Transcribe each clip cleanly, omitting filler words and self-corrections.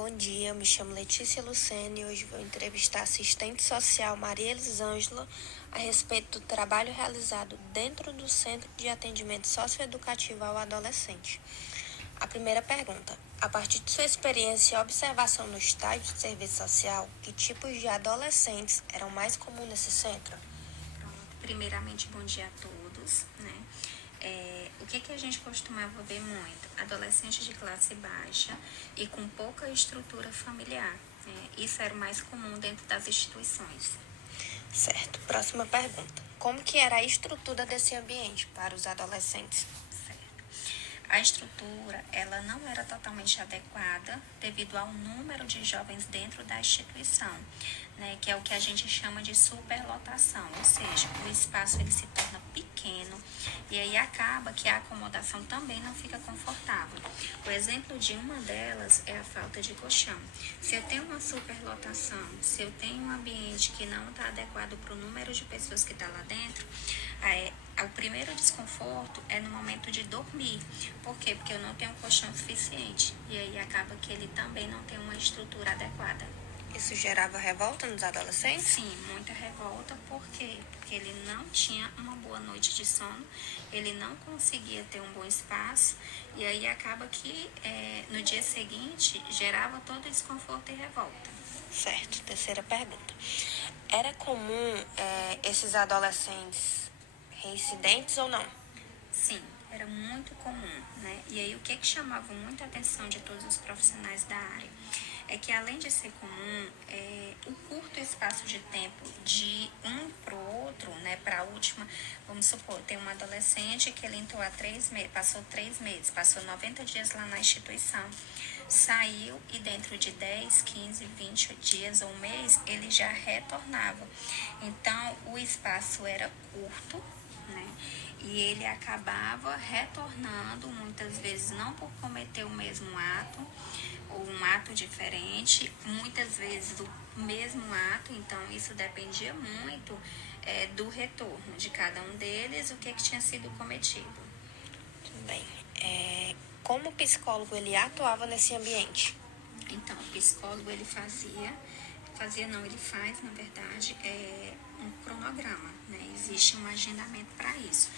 Bom dia, eu me chamo Letícia Lucene e hoje vou entrevistar a assistente social Maria Elisângela a respeito do trabalho realizado dentro do Centro de Atendimento Socioeducativo ao Adolescente. A primeira pergunta: a partir de sua experiência e observação no estágio de serviço social, que tipos de adolescentes eram mais comuns nesse centro? Primeiramente, bom dia a todos, né? O que a gente costumava ver muito? Adolescentes de classe baixa e com pouca estrutura familiar, né? Isso era o mais comum dentro das instituições. Certo. Próxima pergunta: como que era a estrutura desse ambiente para os adolescentes? A estrutura, ela não era totalmente adequada devido ao número de jovens dentro da instituição, né, que é o que a gente chama de superlotação, ou seja, o espaço ele se torna pequeno e aí acaba que a acomodação também não fica confortável. O exemplo de uma delas é a falta de colchão. Se eu tenho uma superlotação, se eu tenho um ambiente que não está adequado para o número de pessoas que está lá dentro, o primeiro desconforto é no momento de dormir. Por quê? Porque eu não tenho colchão suficiente. E aí acaba que ele também não tem uma estrutura adequada. Isso gerava revolta nos adolescentes? Sim, muita revolta. Por quê? Porque ele não tinha uma boa noite de sono, ele não conseguia ter um bom espaço, e aí acaba que no dia seguinte gerava todo desconforto e revolta. Certo. Terceira pergunta: era comum esses adolescentes reincidentes ou não? Sim, era muito comum, né? E aí o que chamava muita atenção de todos os profissionais da área é que além de ser comum, o curto espaço de tempo de um para o outro, né, para a última, vamos supor, tem um adolescente que ele entrou há 3 meses, passou 3 meses, passou 90 dias lá na instituição, saiu e dentro de 10, 15, 20 dias ou um mês, ele já retornava. Então, o espaço era curto, né? E ele acabava retornando, muitas vezes não por cometer o mesmo ato, ou um ato diferente, muitas vezes o mesmo ato, então isso dependia muito do retorno de cada um deles, o que tinha sido cometido. Tudo bem. Como o psicólogo ele atuava nesse ambiente? Então, o psicólogo ele ele faz, na verdade, um cronograma, né? Existe um agendamento para isso.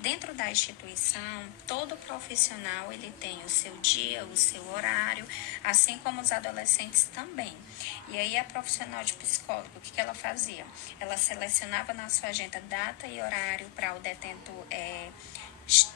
Dentro da instituição, todo profissional ele tem o seu dia, o seu horário, assim como os adolescentes também. E aí a profissional de psicólogo, o que ela fazia? Ela selecionava na sua agenda data e horário para o detentor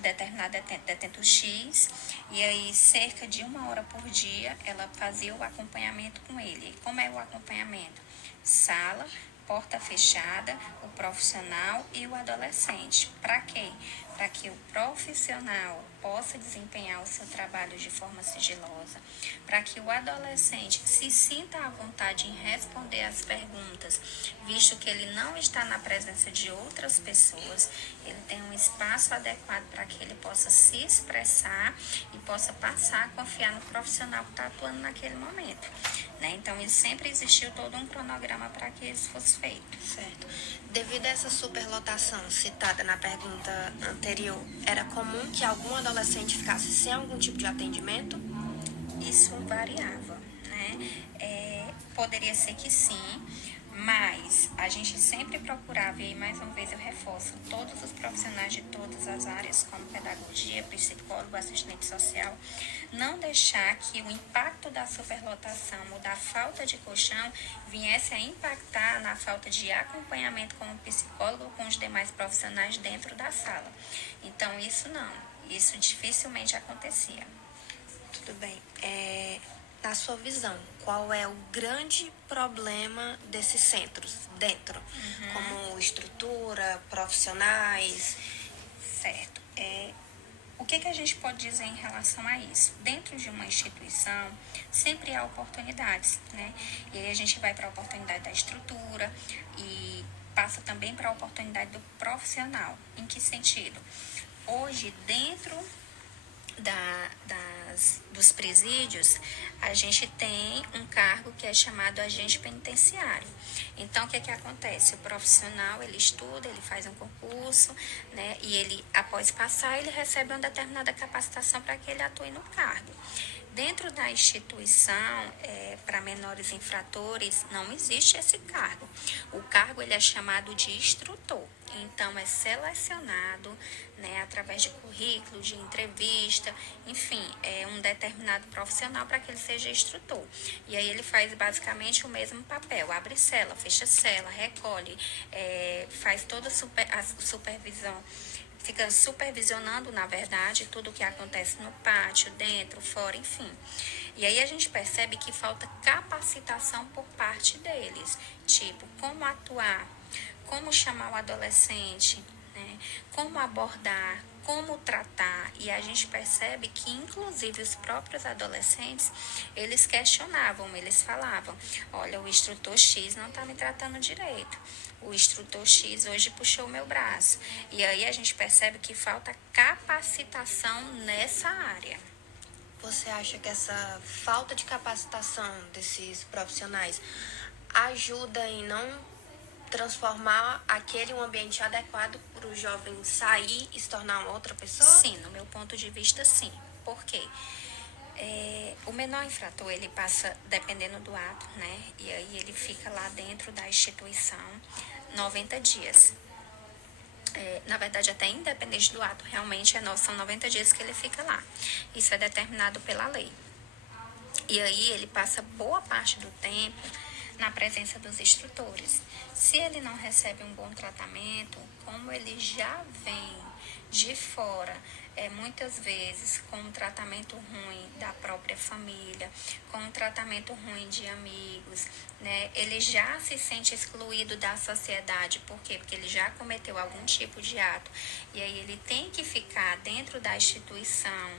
determinado detento X, e aí cerca de 1 hora por dia ela fazia o acompanhamento com ele. Como é o acompanhamento? Sala, porta fechada, o profissional e o adolescente. Para quê? Para que o profissional possa desempenhar o seu trabalho de forma sigilosa, para que o adolescente se sinta à vontade em responder às perguntas, visto que ele não está na presença de outras pessoas, ele tem um espaço adequado para que ele possa se expressar e possa passar a confiar no profissional que está atuando naquele momento, né? Então, sempre existiu todo um cronograma para que isso fosse feito. Certo. Devido a essa superlotação citada na pergunta anterior, era comum que algum adolescente ficasse sem algum tipo de atendimento? Isso variava, né? Poderia ser que sim, mas a gente sempre procurava, e aí mais uma vez eu reforço, todos os profissionais de todas as áreas, como pedagogia, psicólogo, assistente social, não deixar que o impacto da superlotação ou da falta de colchão viesse a impactar na falta de acompanhamento com o psicólogo ou com os demais profissionais dentro da sala. Então, isso não, isso dificilmente acontecia. Tudo bem. Na sua visão, qual é o grande problema desses centros dentro? Como estrutura, profissionais? Certo. O que a gente pode dizer em relação a isso? Dentro de uma instituição, sempre há oportunidades, né? E aí a gente vai para a oportunidade da estrutura e passa também para a oportunidade do profissional. Em que sentido? Hoje, dentro dos presídios, a gente tem um cargo que é chamado agente penitenciário. Então, o que acontece? O profissional, ele estuda, ele faz um concurso, né? E ele, após passar, ele recebe uma determinada capacitação para que ele atue no cargo. Dentro da instituição, para menores infratores, não existe esse cargo. O cargo ele é chamado de instrutor. Então, é selecionado, né, através de currículo, de entrevista, enfim, é um determinado profissional para que ele seja instrutor. E aí ele faz basicamente o mesmo papel, abre cela, fecha cela, recolhe, faz toda a supervisão, fica supervisionando, na verdade, tudo o que acontece no pátio, dentro, fora, enfim. E aí a gente percebe que falta capacitação por parte deles, tipo, como atuar, como chamar o adolescente, né? Como abordar, como tratar. E a gente percebe que, inclusive, os próprios adolescentes, eles questionavam, eles falavam, olha, o instrutor X não está me tratando direito. O instrutor X hoje puxou o meu braço. E aí a gente percebe que falta capacitação nessa área. Você acha que essa falta de capacitação desses profissionais ajuda em não transformar aquele um ambiente adequado para o jovem sair e se tornar uma outra pessoa? Sim, no meu ponto de vista, sim. Por quê? O menor infrator, ele passa, dependendo do ato, né? E aí ele fica lá dentro da instituição 90 dias. Na verdade, até independente do ato, realmente são 90 dias que ele fica lá. Isso é determinado pela lei. E aí ele passa boa parte do tempo na presença dos instrutores. Se ele não recebe um bom tratamento, como ele já vem de fora, muitas vezes com um tratamento ruim da própria família, com um tratamento ruim de amigos, né? Ele já se sente excluído da sociedade. Por quê? Porque ele já cometeu algum tipo de ato. E aí ele tem que ficar dentro da instituição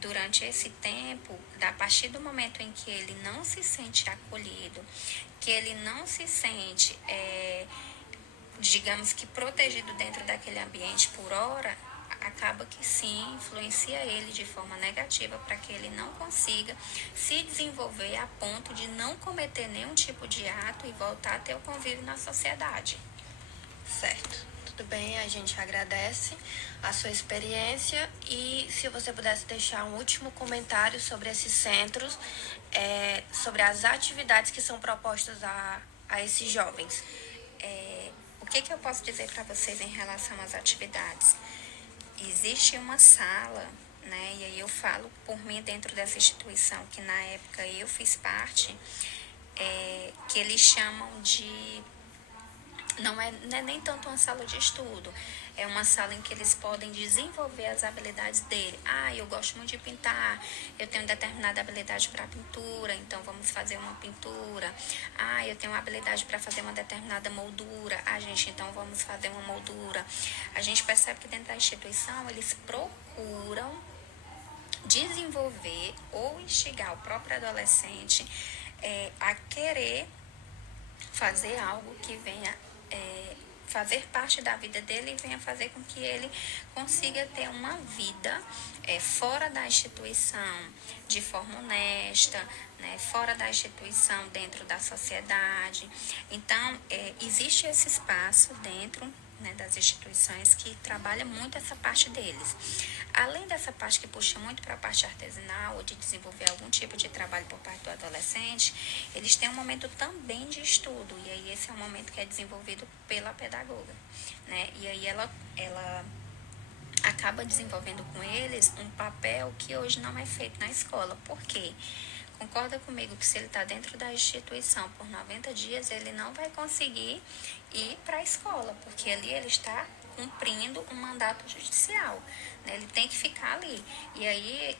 durante esse tempo, a partir do momento em que ele não se sente acolhido, que ele não se sente, digamos que protegido dentro daquele ambiente por hora, acaba que sim, influencia ele de forma negativa para que ele não consiga se desenvolver a ponto de não cometer nenhum tipo de ato e voltar a ter o convívio na sociedade. Certo. Tudo bem, a gente agradece a sua experiência e se você pudesse deixar um último comentário sobre esses centros, sobre as atividades que são propostas a esses jovens. O que eu posso dizer para vocês em relação às atividades? Existe uma sala, né, e aí eu falo por mim dentro dessa instituição, que na época eu fiz parte, que eles chamam de... Não é nem tanto uma sala de estudo, é uma sala em que eles podem desenvolver as habilidades dele. Eu gosto muito de pintar, eu tenho determinada habilidade para pintura, então vamos fazer uma pintura. Eu tenho habilidade para fazer uma determinada moldura, gente, então vamos fazer uma moldura. A gente percebe que dentro da instituição eles procuram desenvolver ou instigar o próprio adolescente a querer fazer algo que venha fazer parte da vida dele e venha fazer com que ele consiga ter uma vida fora da instituição, de forma honesta, né, fora da instituição, dentro da sociedade. Então, existe esse espaço dentro, né, das instituições que trabalha muito essa parte deles. Além dessa parte que puxa muito para a parte artesanal ou de desenvolver algum tipo de trabalho por parte do adolescente, eles têm um momento também de estudo, e aí esse é um momento que é desenvolvido pela pedagoga, né? E aí ela acaba desenvolvendo com eles um papel que hoje não é feito na escola. Por quê? Concorda comigo que se ele está dentro da instituição por 90 dias, ele não vai conseguir ir para a escola, porque ali ele está cumprindo um mandato judicial, né? Ele tem que ficar ali. E aí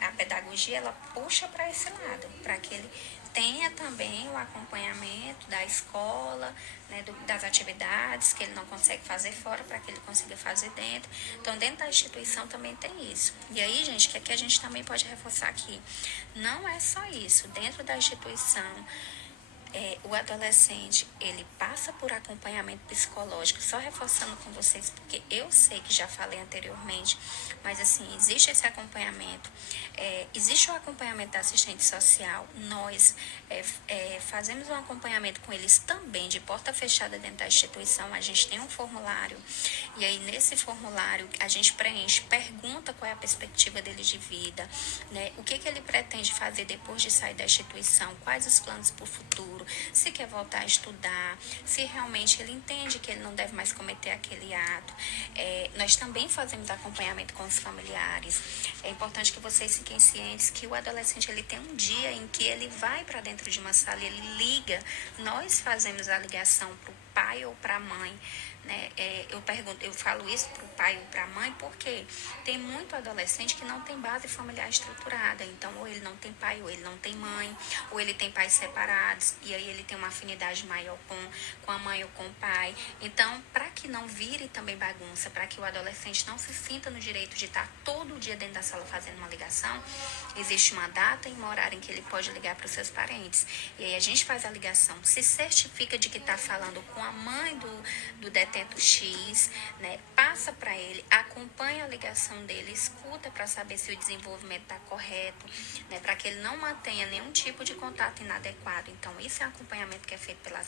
a pedagogia, ela puxa para esse lado, para que ele tenha também o acompanhamento da escola, né, das atividades que ele não consegue fazer fora, para que ele consiga fazer dentro. Então, dentro da instituição também tem isso. E aí, gente, que aqui a gente também pode reforçar aqui, não é só isso. Dentro da instituição, O adolescente, ele passa por acompanhamento psicológico, só reforçando com vocês, porque eu sei que já falei anteriormente, mas assim, existe esse acompanhamento, existe o acompanhamento da assistente social, nós fazemos um acompanhamento com eles também, de porta fechada dentro da instituição, a gente tem um formulário, e aí nesse formulário a gente preenche, pergunta qual é a perspectiva dele de vida, né, o que ele pretende fazer depois de sair da instituição, quais os planos para o futuro, se quer voltar a estudar, se realmente ele entende que ele não deve mais cometer aquele ato. Nós também fazemos acompanhamento com os familiares. É importante que vocês fiquem cientes que o adolescente ele tem um dia em que ele vai para dentro de uma sala, ele liga, nós fazemos a ligação para o pai ou para a mãe, né? Eu falo isso para o pai ou para a mãe porque tem muito adolescente que não tem base familiar estruturada, então ou ele não tem pai, ou ele não tem mãe, ou ele tem pais separados, e aí ele tem uma afinidade maior com a mãe ou com o pai. Então, para que não vire também bagunça, para que o adolescente não se sinta no direito de estar todo dia dentro da sala fazendo uma ligação, existe uma data e um horário em que ele pode ligar para os seus parentes. E aí a gente faz a ligação, se certifica de que está falando com a mãe do detento X, né? Passa para ele, acompanha a ligação dele, escuta para saber se o desenvolvimento está correto, né? Para que ele não mantenha nenhum tipo de contato inadequado. Então, isso é um acompanhamento que é feito pela